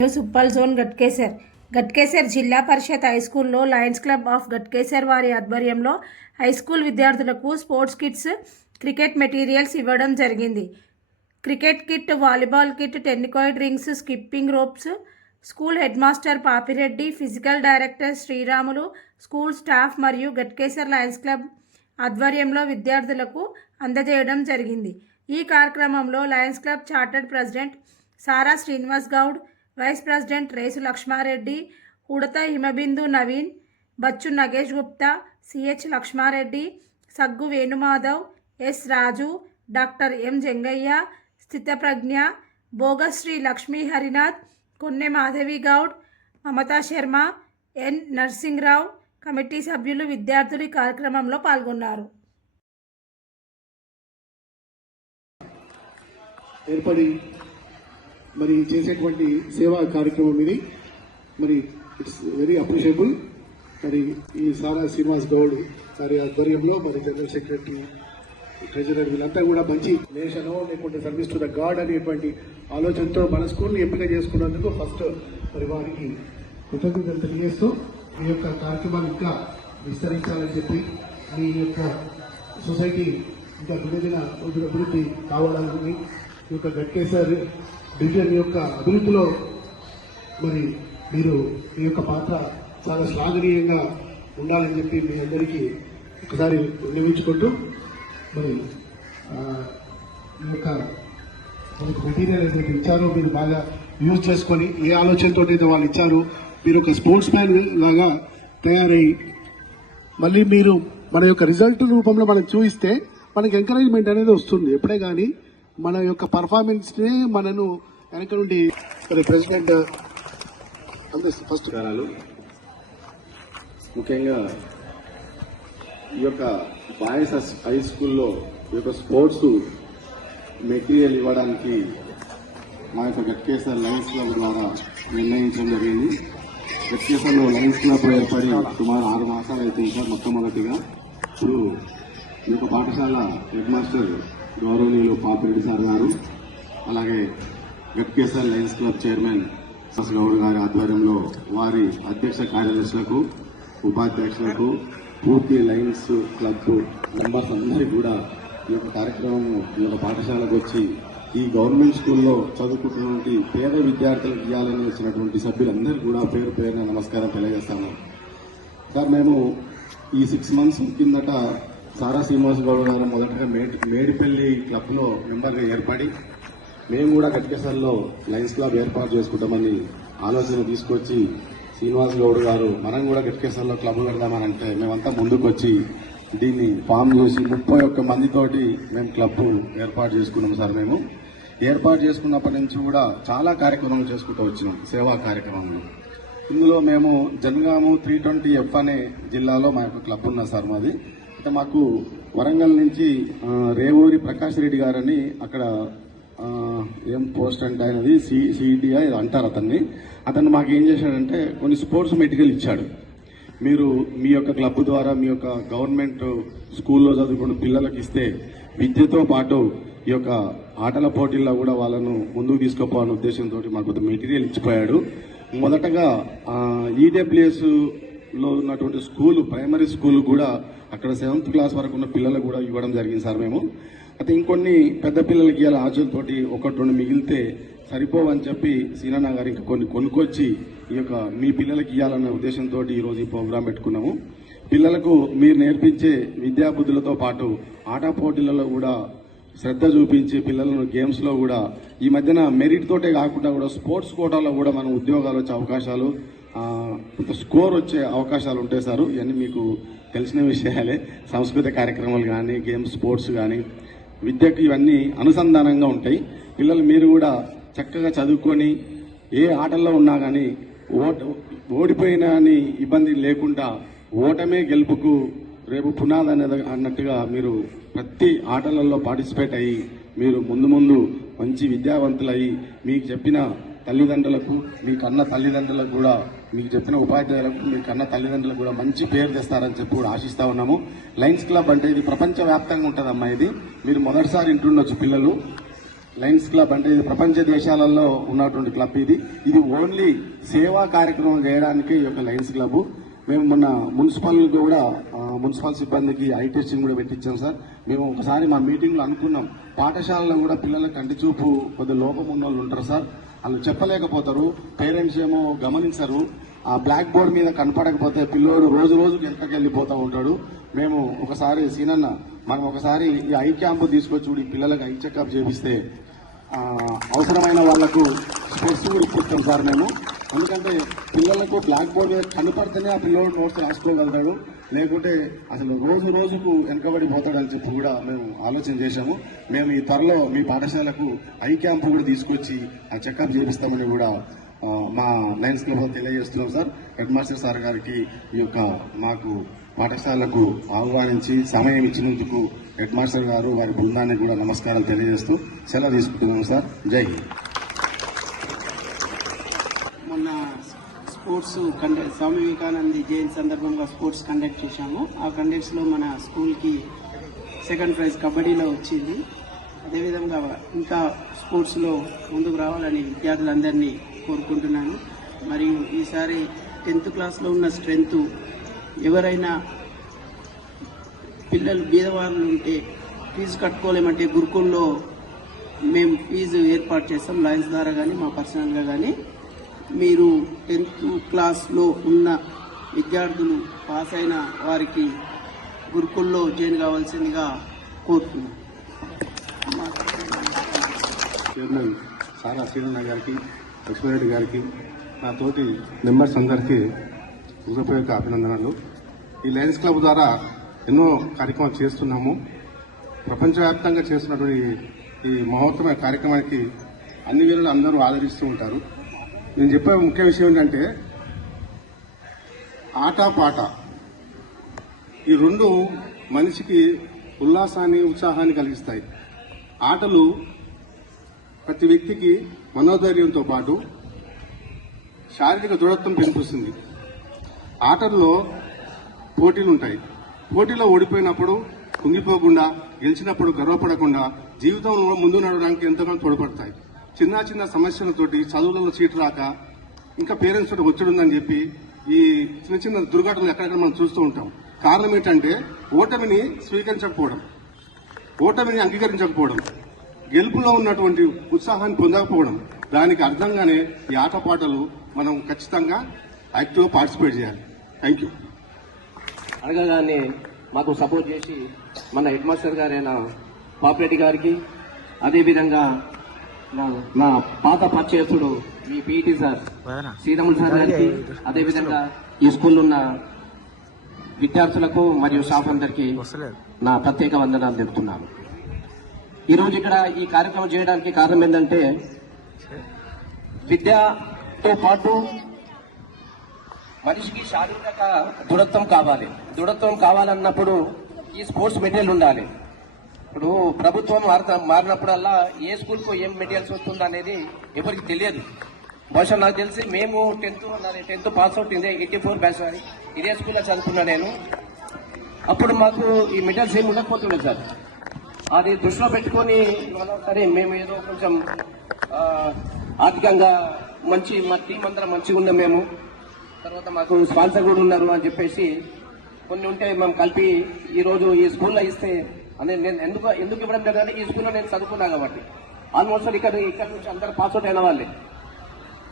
News Uppal zone Ghatkesar. Ghatkesar Zilla Parishad high స్కూల్లో Lions club of Ghatkesar వారి ఆధ్వర్యంలో high school విద్యార్థులకు sports kits cricket materials ఇవ్వడం జరిగింది. Cricket kit volleyball kit tenniquoit rings skipping ropes school head master Papireddy physical director Sriramulu school staff మరియు Ghatkesar Lions club ఆధ్వర్యంలో విద్యార్థులకు అందజేయడం జరిగింది. ఈ కార్యక్రమంలో lions club chartered president Sara Srinivas Goud vice president Resu Laxmareddy Udatha Himabindu Naveen Bachu Nagesh Gupta CH Laxmareddy Saggu Venumadhav S Raju doctor M Jangaiah Sthithapragna Bhogasri Lakshmi Harinath Konne Madhavi Goud Mamata Sharma N Narsingrao committee సభ్యులు విద్యార్థులు ఈ కార్యక్రమంలో పాల్గొన్నారు ఏర్పడి మరి చేసేటువంటి సేవా కార్యక్రమం ఇది. మరి ఇట్స్ వెరీ అప్రిషియబుల్ మరి ఈ సారా శ్రీనివాస్ గౌడ్ గారి ఆధ్వర్యంలో మరి జనరల్ సెక్రటరీ ట్రెజరర్ వీళ్ళంతా కూడా మంచి నేషనో లేకుంటే సర్వీస్ టు ద గాడ్ అనేటువంటి ఆలోచనతో మన స్కూల్ని ఎంపిక చేసుకున్నందుకు ఫస్ట్ మరి వారికి కృతజ్ఞతలు తెలియజేస్తూ మీ యొక్క కార్యక్రమాన్ని ఇంకా విస్తరించాలని చెప్పి మీ యొక్క సొసైటీ ఇంకా దినదిన అభివృద్ధి కావాలని ఈ యొక్క గట్కేసర్ డివిజన్ యొక్క అభివృద్ధిలో మరి మీరు మీ యొక్క పాత్ర చాలా శ్లాఘనీయంగా ఉండాలని చెప్పి మీ అందరికీ ఒకసారి విన్నవించుకుంటూ మరి మీ ఈ యొక్క మనకు మెటీరియల్ ఏదైతే ఇచ్చారో మీరు బాగా యూజ్ చేసుకొని ఏ ఆలోచనతో అయితే వాళ్ళు ఇచ్చారు మీరు ఒక స్పోర్ట్స్ మ్యాన్ లాగా తయారయ్యి మళ్ళీ మీరు మన యొక్క రిజల్ట్ రూపంలో మనం చూపిస్తే మనకి ఎంకరేజ్మెంట్ అనేది వస్తుంది. ఎప్పుడే కానీ మన యొక్క పర్ఫార్మెన్స్ని మనను వెనక నుండి మరి ప్రెసిడెంట్ ఫస్ట్ నమస్కారాలు. ముఖ్యంగా ఈ యొక్క బాయ్స్ హై స్కూల్లో ఈ యొక్క స్పోర్ట్స్ మెటీరియల్ ఇవ్వడానికి మా యొక్క గట్కేశ్వర లయన్స్ క్లబ్ ద్వారా నిర్ణయించడం జరిగింది. గట్కేసర్లో లయన్స్ క్లబ్ ఏర్పడి సుమారు ఆరు మాసాలు అవుతుంది సార్ మొట్టమొదటిగా. ఇప్పుడు ఈ యొక్క పాఠశాల హెడ్ మాస్టర్ గౌరవనీయులు పాపిరెడ్డి సార్ గారు అలాగే Ghatkesar lions club chairman S Goud గారి ఆధ్వర్యంలో వారి అధ్యక్ష కార్యదర్శులకు ఉపాధ్యక్షులకు పూర్తి లయన్స్ క్లబ్ మెంబర్స్ అందరికీ కూడా ఈ యొక్క కార్యక్రమం ఈ యొక్క పాఠశాలకు వచ్చి ఈ గవర్నమెంట్ స్కూల్లో చదువుకుంటున్నటువంటి పేద విద్యార్థులకు ఇవ్వాలని వచ్చినటువంటి సభ్యులందరికీ కూడా పేరు పేరున నమస్కారం తెలియజేస్తాను సార్ మేము ఈ సిక్స్ మంత్స్ కిందట సారా శ్రీనివాస్ గౌడ్ గారు మొదటగా మేడి మేడిపల్లి క్లబ్లో మెంబర్గా ఏర్పడి మేము కూడా గట్కేసర్లో లయన్స్ క్లబ్ ఏర్పాటు చేసుకుంటామని ఆలోచన తీసుకొచ్చి శ్రీనివాస్ గౌడ్ గారు మనం కూడా గట్కేసర్లో క్లబ్ పెడదామని అంటే మేమంతా ముందుకు వచ్చి దీన్ని ఫామ్ చేసి ముప్పై ఒక్క మందితోటి మేము క్లబ్ ఏర్పాటు చేసుకున్నాం సార్ మేము. ఏర్పాటు చేసుకున్నప్పటి నుంచి కూడా చాలా కార్యక్రమాలు చేసుకుంటూ వచ్చినాం సేవా కార్యక్రమాలు. ఇందులో మేము జనగాము త్రీ ట్వంటీ ఎఫ్ అనే జిల్లాలో మా యొక్క క్లబ్ ఉన్నది సార్ మాది. మాకు వరంగల్ నుంచి రేవూరి ప్రకాష్ రెడ్డి గారని అక్కడ ఏం పోస్ట్ అంటే ఆయనది సి సిడిఐ అంటారు అతన్ని. అతను మాకు ఏం చేశాడంటే కొన్ని స్పోర్ట్స్ మెటీరియల్ ఇచ్చాడు. మీరు మీ యొక్క క్లబ్ ద్వారా మీ యొక్క గవర్నమెంట్ స్కూల్లో చదువుకున్న పిల్లలకు ఇస్తే విద్యతో పాటు ఈ యొక్క ఆటల పోటీల్లో కూడా వాళ్ళను ముందుకు తీసుకుపోవాలనే ఉద్దేశంతో మాకు కొంత మెటీరియల్ ఇచ్చిపోయాడు. మొదటగా ఈడబ్ల్యూఎస్ లో ఉన్నటువంటి స్కూల్ ప్రైమరీ స్కూల్ కూడా అక్కడ సెవెంత్ క్లాస్ వరకు ఉన్న పిల్లలకు కూడా ఇవ్వడం జరిగింది సార్ మేము. అయితే ఇంకొన్ని పెద్ద పిల్లలకి ఇవాళ ఆశలతోటి ఒకటి రెండు మిగిలితే సరిపోవని చెప్పి సీనన్న గారు ఇంకా కొన్ని కొనుక్కొచ్చి ఈ యొక్క మీ పిల్లలకి ఇవ్వాలన్న ఉద్దేశంతో ఈరోజు ఈ ప్రోగ్రాం పెట్టుకున్నాము. పిల్లలకు మీరు నేర్పించే విద్యాబుద్ధులతో పాటు ఆట పోటీలలో కూడా శ్రద్ధ చూపించి పిల్లలను గేమ్స్లో కూడా ఈ మధ్యన మెరిట్ తోటే కాకుండా కూడా స్పోర్ట్స్ కోటాలో కూడా మనం ఉద్యోగాలు వచ్చే అవకాశాలు స్కోర్ వచ్చే అవకాశాలు ఉంటాయి సార్ ఇవన్నీ మీకు తెలిసిన విషయాలే. సాంస్కృతిక కార్యక్రమాలు కానీ గేమ్స్ స్పోర్ట్స్ కానీ విద్యకు ఇవన్నీ అనుసంధానంగా ఉంటాయి. పిల్లలు మీరు కూడా చక్కగా చదువుకొని ఏ ఆటల్లో ఉన్నా కానీ ఓట ఓడిపోయినా అని ఇబ్బంది లేకుండా ఓటమే గెలుపుకు రేపు పునాది అనేది అన్నట్టుగా మీరు ప్రతి ఆటలలో పార్టిసిపేట్ అయ్యి మీరు ముందు ముందు మంచి విద్యావంతులయ్యి మీకు చెప్పిన తల్లిదండ్రులకు మీ కన్న తల్లిదండ్రులకు కూడా మీకు చెప్పిన ఉపాధ్యాయులకు మీ కన్న తల్లిదండ్రులకు కూడా మంచి పేరు తెస్తారని చెప్పి కూడా ఆశిస్తా ఉన్నాము. లయన్స్ క్లబ్ అంటే ఇది ప్రపంచవ్యాప్తంగా ఉంటుందమ్మా ఇది. మీరు మొదటిసారి ఇంటుండొచ్చు పిల్లలు. లయన్స్ క్లబ్ అంటే ఇది ప్రపంచ దేశాలలో ఉన్నటువంటి క్లబ్ ఇది. ఇది ఓన్లీ సేవా కార్యక్రమం చేయడానికి ఈ యొక్క లయన్స్ క్లబ్. మేము మొన్న మున్సిపల్ కూడా మున్సిపల్ సిబ్బందికి ఐ టెస్టింగ్ కూడా పెట్టించాం సార్. మేము ఒకసారి మా మీటింగ్లో అనుకున్నాం. పాఠశాలలో కూడా పిల్లలకు కంటి చూపు కొద్ది లోపం ఉన్న వాళ్ళు ఉంటారు సార్. వాళ్ళు చెప్పలేకపోతారు పేరెంట్స్ ఏమో గమనించరు ఆ బ్లాక్ బోర్డ్ మీద కనపడకపోతే పిల్లోడు రోజు రోజుకి వెనకకి ఉంటాడు. మేము ఒకసారి సీనన్న మనం ఒకసారి ఈ ఐ క్యాంప్ తీసుకొచ్చి కూడా ఈ పిల్లలకు ఐ చెకప్ చేపిస్తే అవసరమైన వాళ్ళకు స్పోర్ట్స్ కూడా ఇప్పిస్తాం సార్ మేము. ఎందుకంటే పిల్లలకు బ్లాక్ బోర్డ్ మీద కనపడితేనే ఆ పిల్లోడు నోట్స్ రాసుకోగలుగుతాడు. లేకుంటే అసలు రోజు రోజుకు వెనకబడిపోతాడు అని చెప్పి కూడా మేము ఆలోచన చేశాము. మేము ఈ త్వరలో మీ పాఠశాలకు ఐ క్యాంప్ కూడా తీసుకొచ్చి ఆ చెకప్ చేపిస్తామని కూడా మా లయన్స్ క్లబ్ తెలియజేస్తున్నాం సార్. హెడ్ మాస్టర్ సార్ గారికి ఈ యొక్క మాకు పాఠశాలకు ఆహ్వానించి సమయం ఇచ్చినందుకు హెడ్ మాస్టర్ గారు వారి బృందానికి కూడా నమస్కారాలు తెలియజేస్తూ సెలవు తీసుకుంటున్నాం సార్. జై హింద్ మొన్న స్పోర్ట్స్ కండక్ట్ స్వామి వివేకానంద జయంతి సందర్భంగా స్పోర్ట్స్ కండక్ట్ చేశాము. ఆ కండక్ట్స్లో మన స్కూల్కి సెకండ్ ప్రైజ్ కబడ్డీలో వచ్చింది. అదేవిధంగా ఇంకా స్పోర్ట్స్లో ముందుకు రావాలని విద్యార్థులందరినీ కోరుకుంటున్నాను. మరియు ఈసారి టెన్త్ క్లాస్లో ఉన్న స్ట్రెంగ్త్ ఎవరైనా పిల్లలు బీదవాళ్ళు ఉంటే ఫీజు కట్టుకోలేమంటే గురుకుల్లో మేము ఫీజు ఏర్పాటు చేస్తాం లయన్స్ ద్వారా కానీ మా పర్సనల్గా కానీ మీరు టెన్త్ క్లాస్లో ఉన్న విద్యార్థులు పాస్ అయిన వారికి గురుకుల్లో జాయిన్ కావాల్సిందిగా కోరుతున్నాను చైర్మన్ సారా శ్రీరణ గారికి లక్ష్మీరెడ్డి గారికి నా తోటి మెంబర్స్ అందరికీ హృదయపూర్వక అభినందనలు. ఈ లయన్స్ క్లబ్ ద్వారా ఎన్నో కార్యక్రమాలు చేస్తున్నాము. ప్రపంచవ్యాప్తంగా చేస్తున్నటువంటి ఈ మహోత్తమైన కార్యక్రమానికి అన్ని వేళలు అందరూ ఆదరిస్తూ ఉంటారు. నేను చెప్పే ముఖ్య విషయం ఏంటంటే ఆట పాట ఈ రెండు మనిషికి ఉల్లాసాన్ని ఉత్సాహాన్ని కలిగిస్తాయి. ఆటలు ప్రతి వ్యక్తికి మనోధైర్యంతో పాటు శారీరక దృఢత్వం పెంపుస్తుంది ఆటల్లో పోటీలు ఉంటాయి పోటీలో ఓడిపోయినప్పుడు కుంగిపోకుండా గెలిచినప్పుడు గర్వపడకుండా జీవితంలో ముందు నడవడానికి ఎంతగానో తోడ్పడతాయి. చిన్న చిన్న సమస్యలతోటి చదువులలో సీటు రాక ఇంకా పేరెంట్స్ తోటి ఒత్తిడి ఉందని చెప్పి ఈ చిన్న చిన్న దుర్ఘటనలు ఎక్కడెక్కడ మనం చూస్తూ ఉంటాం. కారణం ఏంటంటే ఓటమిని స్వీకరించకపోవడం ఓటమిని అంగీకరించకపోవడం గెలుపులో ఉన్నటువంటి ఉత్సాహాన్ని పొందకపోవడం దానికి అర్థంగానే ఈ ఆటపాటలు మనం ఖచ్చితంగా యాక్టివ్గా పార్టిసిపేట్ చేయాలి. థ్యాంక్ యూ అడగగానే మాకు సపోర్ట్ చేసి మన హెడ్ మాస్టర్ గారైన పాపిరెడ్డి గారికి అదేవిధంగా నా- నా పాత పరిచయస్తుడు మీ పీఈటీ సార్. శ్రీరాములు సార్ గారికి అదేవిధంగా ఈ స్కూల్లో ఉన్న విద్యార్థులకు మరియు స్టాఫ్ అందరికీ నా ప్రత్యేక వందనాలు తెలుపుతున్నాను. ఈరోజు ఇక్కడ ఈ కార్యక్రమం చేయడానికి కారణం ఏంటంటే విద్యతో పాటు మనిషికి శారీరక దృఢత్వం కావాలి. దృఢత్వం కావాలన్నప్పుడు ఈ స్పోర్ట్స్ మెటీరియల్ ఉండాలి. ఇప్పుడు ప్రభుత్వం మారుతా మారినప్పుడల్లా ఏ స్కూల్కు ఏం మెటీరియల్స్ వస్తుందో అనేది ఎవరికి తెలియదు. బహుశా నాకు తెలిసి మేము టెన్త్ నాది టెన్త్ పాస్ అవుట్ ఇదే ఎయిటీ ఫోర్ బ్యాచ్ అని ఇదే స్కూల్లో చదువుకున్నా నేను. అప్పుడు మాకు ఈ మెటీరియల్స్ ఏమి ఉండకపోతుండే సార్. అది దృష్టిలో పెట్టుకొని మనం సరే మేము ఏదో కొంచెం ఆర్థికంగా మంచి మా టీం అందరం మంచిగా ఉన్నాం మేము. తర్వాత మాకు స్పాన్సర్ కూడా ఉన్నారు అని చెప్పేసి కొన్ని ఉంటే మేము కలిపి ఈరోజు ఈ స్కూల్లో ఇస్తే అనే నేను ఎందుకు ఎందుకు ఇవ్వడం లేదంటే ఈ స్కూల్లో నేను చదువుకున్నా కాబట్టి. ఆల్మోస్ట్ ఇక్కడ ఇక్కడ నుంచి అందరు పాస్ అవుట్ అయిన వాళ్ళే.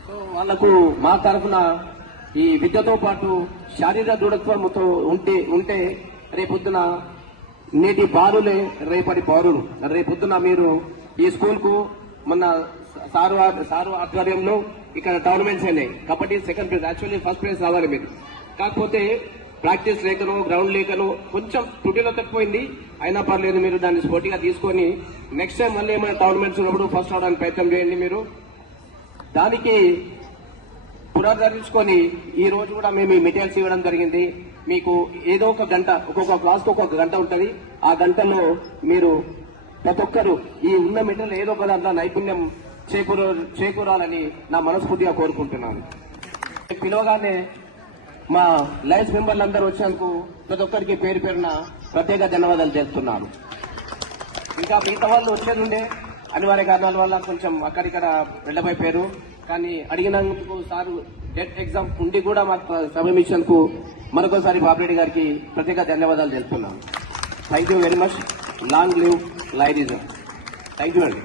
సో వాళ్ళకు మా తరఫున ఈ విద్యతో పాటు శారీరక దృఢత్వంతో ఉంటే ఉంటే రేపొద్దున నేటి బారులే రేపటి బారులు రేపొద్దున మీరు ఈ స్కూల్కు మొన్న సారు సారు ఆధ్వర్యంలో ఇక్కడ టోర్నమెంట్స్ అయినాయి kabaddi second place actually first place రావాలి మీరు. కాకపోతే ప్రాక్టీస్ లేకనో గ్రౌండ్ లేకనో కొంచెం త్రుటిలో తప్పిపోయింది. అయినా పర్లేదు మీరు దాన్ని స్పోర్టిగా తీసుకొని నెక్స్ట్ టైం మళ్ళీ ఏమైనా టోర్నమెంట్స్ ఉన్నప్పుడు ఫస్ట్ రావడానికి ప్రయత్నం చేయండి మీరు. దానికి పునరుద్ధరించుకొని ఈ రోజు కూడా మేము ఈ మెటీరియల్స్ ఇవ్వడం జరిగింది. మీకు ఏదో ఒక గంట ఒక్కొక్క క్లాస్ ఒక్కొక్క గంట ఉంటుంది. ఆ గంటలో మీరు ప్రతి ఒక్కరు ఈ ఉన్న మెటీరియల్ ఏదో ఒక దాంట్లో నైపుణ్యం చేకూర చేకూరాలని నా మనస్ఫూర్తిగా కోరుకుంటున్నాను. పిలవగానే మా లైన్స్ మెంబర్లు అందరూ వచ్చేందుకు ప్రతి ఒక్కరికి పేరు పేరున ప్రత్యేక ధన్యవాదాలు చేస్తున్నాను ఇంకా మిగతా వాళ్ళు వచ్చేది ఉండే అనివార్య కారణాల వల్ల కొంచెం అక్కడిక్కడ వెళ్ళబోయిపోయారు కానీ అడిగినందుకు సార్ డెట్ ఎగ్జామ్ ఉండి కూడా మాకు సమయం మరొకసారి బాబురెడ్డి గారికి ప్రత్యేక ధన్యవాదాలు తెలుపుతున్నాను. Thank you very much long live లైరిజం thank you అండి